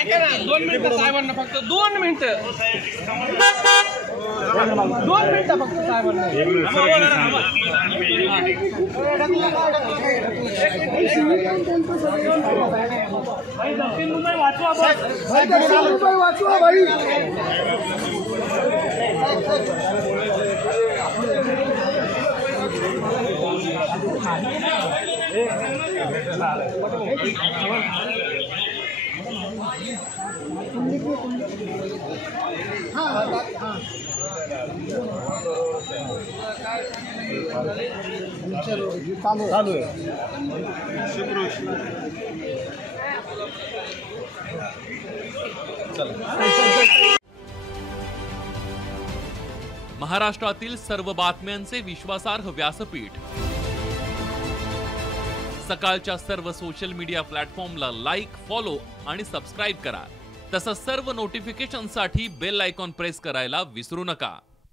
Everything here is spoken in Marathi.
ऐका ना 2 मिनिटं साहेबांना फक्त 2 मिनिटं 2 मिनिटं फक्त साहेबांना ₹3 वाचवा ₹3 वाचवा भाई चालू आहे महाराष्ट्रातील सर्व बातम्यांचे विश्वासार्ह व्यासपीठ सकाळच्या सर्व सोशल मीडिया प्लॅटफॉर्मला लाईक, फॉलो आणि सबस्क्राईब करा. तसंच सर्व नोटिफिकेशनसाठी बेल आयकॉन प्रेस करायला विसरू नका.